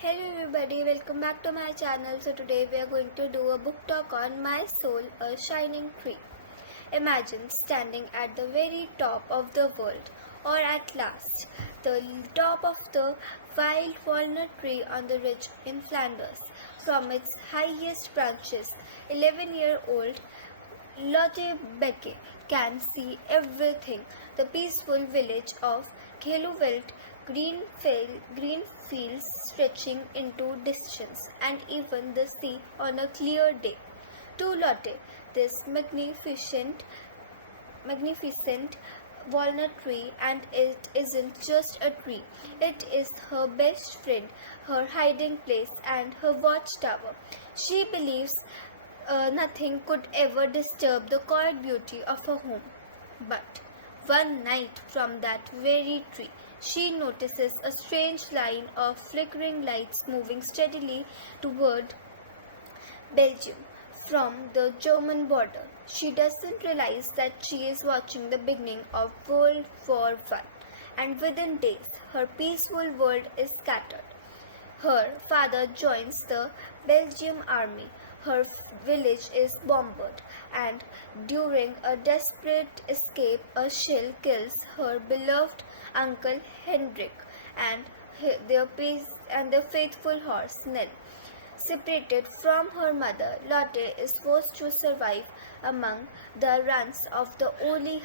Hello everybody, welcome back to my channel. So today we are going to do a book talk on My Soul, a Shining Tree. Imagine standing at the very top of the world, or at last, the top of the wild walnut tree on the ridge in Flanders. From its highest branches, 11-year-old Lotte Becke can see everything. The peaceful village of Kheluvelt, green fields stretching into distance, and even the sea on a clear day. To Lotte, this magnificent walnut tree, and it isn't just a tree. It is her best friend, her hiding place, and her watchtower. She believes nothing could ever disturb the quiet beauty of her home. But one night, from that very tree, she notices a strange line of flickering lights moving steadily toward Belgium from the German border. She doesn't realize that she is watching the beginning of World War I, and within days, her peaceful world is scattered. Her father joins the Belgian army. Her village is bombed, and during a desperate escape, a shell kills her beloved uncle Hendrik and their faithful horse Nell. Separated from her mother, Lotte is forced to survive among the ruins of the only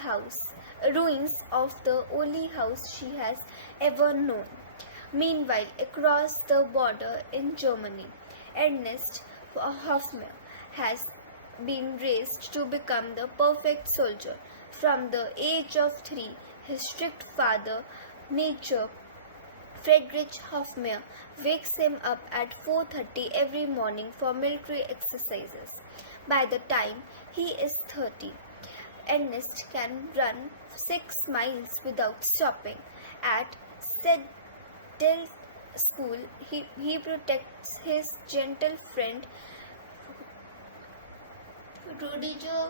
house she has ever known. Meanwhile, across the border in Germany, Ernest Hoffmann has been raised to become the perfect soldier. From the age of 3, his strict father, Major Friedrich Hoffmann, wakes him up at 4:30 every morning for military exercises. By the time he is 30, Ernest can run 6 miles without stopping. At Del School, he protects his gentle friend Rudiger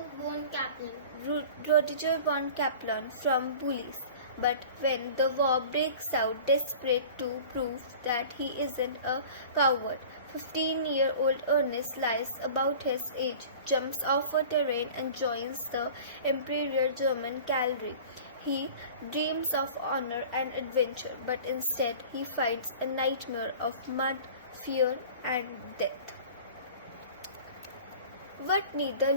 von Kaplan from bullies. But when the war breaks out, desperate to prove that he isn't a coward, 15-year-old Ernest lies about his age, jumps off a terrain and joins the Imperial German cavalry. He dreams of honor and adventure, but instead he fights a nightmare of mud, fear, and death. What neither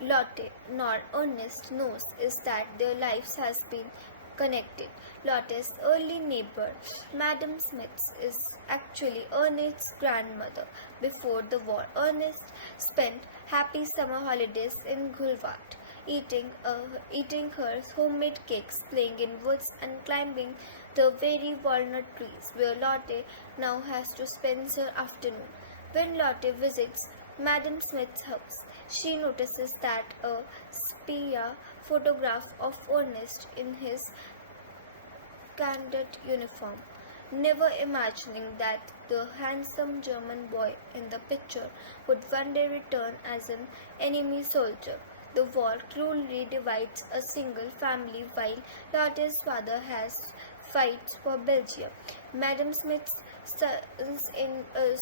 Lotte nor Ernest knows is that their lives has been connected. Lotte's early neighbor, Madame Smith, is actually Ernest's grandmother. Before the war, Ernest spent happy summer holidays in Gulwart, eating her homemade cakes, playing in woods, and climbing the very walnut trees where Lotte now has to spend her afternoon. When Lotte visits Madame Smith's house, she notices that a sepia photograph of Ernest in his cadet uniform, never imagining that the handsome German boy in the picture would one day return as an enemy soldier. The war cruelly divides a single family while Lotte's father has fights for Belgium. Madame Smith's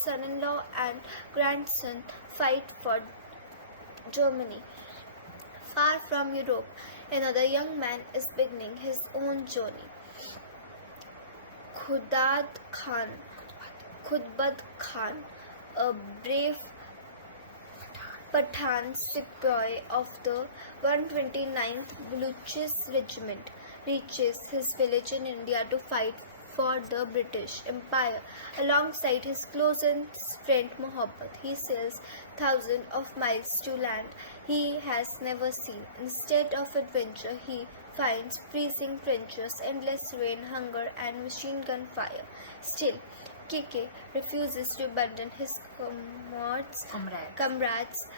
son-in-law and grandson fight for Germany. Far from Europe, another young man is beginning his own journey. Khudbad Khan, a brave Pathan sepoy of the 129th Baluchis Regiment, reaches his village in India to fight for the British Empire. Alongside his closest friend Mohabbat, he sails thousands of miles to land he has never seen. Instead of adventure, he finds freezing trenches, endless rain, hunger, and machine gun fire. Still, Kike refuses to abandon his comrades,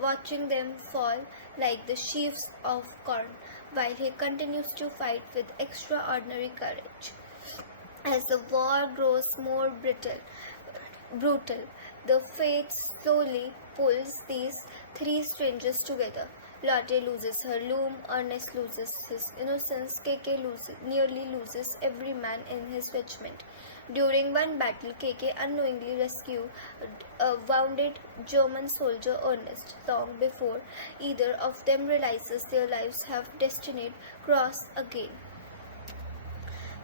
watching them fall like the sheaves of corn, while he continues to fight with extraordinary courage. As the war grows more brutal, the fate slowly pulls these three strangers together. Lotte loses her loom, Ernest loses his innocence, nearly loses every man in his regiment. During one battle, KK unknowingly rescued a wounded German soldier Ernest long before either of them realizes their lives have destined cross again.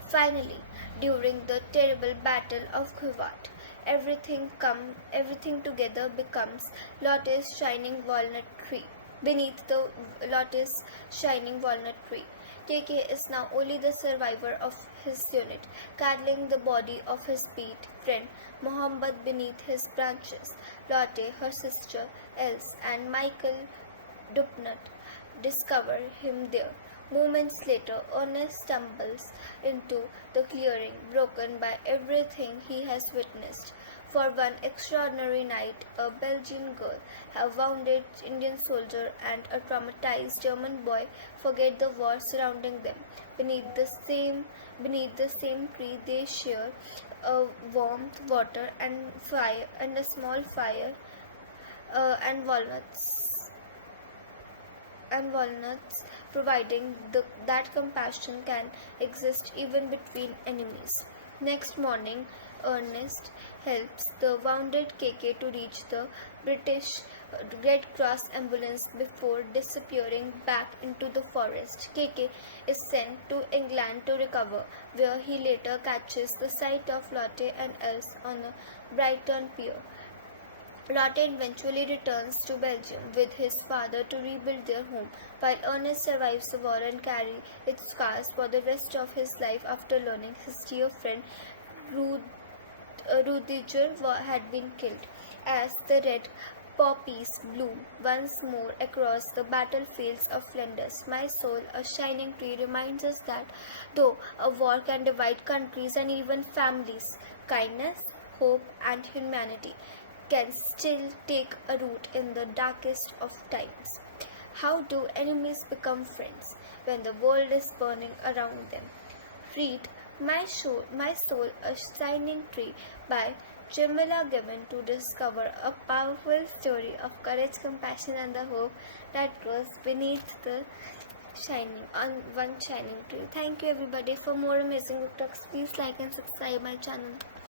Finally, during the terrible battle of Khuvat, everything together becomes Lotte's shining walnut tree. Beneath the Lotte's shining walnut tree, KK is now only the survivor of his unit, cuddling the body of his beat friend Mohammed beneath his branches. Lotte, her sister Else, and Michael Dupnut discover him there. Moments later, Ernest stumbles into the clearing, broken by everything he has witnessed. For one extraordinary night, a Belgian girl, a wounded Indian soldier, and a traumatized German boy forget the war surrounding them. Beneath the same tree, they share a warmth, water, and fire, and a small fire, and walnuts, providing that compassion can exist even between enemies. Next morning, Ernest helps the wounded KK to reach the British Red Cross ambulance before disappearing back into the forest. KK is sent to England to recover, where he later catches the sight of Lotte and Else on a Brighton pier. Lotte eventually returns to Belgium with his father to rebuild their home, while Ernest survives the war and carries its scars for the rest of his life after learning his dear friend Rudiger had been killed. As the red poppies bloom once more across the battlefields of Flanders, my soul, a shining tree, reminds us that though a war can divide countries and even families, kindness, hope, and humanity can still take a root in the darkest of times. How do enemies become friends when the world is burning around them? Read My Soul, a Shining Tree by Jamila Given to discover a powerful story of courage, compassion, and the hope that grows beneath the shining tree. Thank you everybody. For more amazing book talks, please like and subscribe my channel.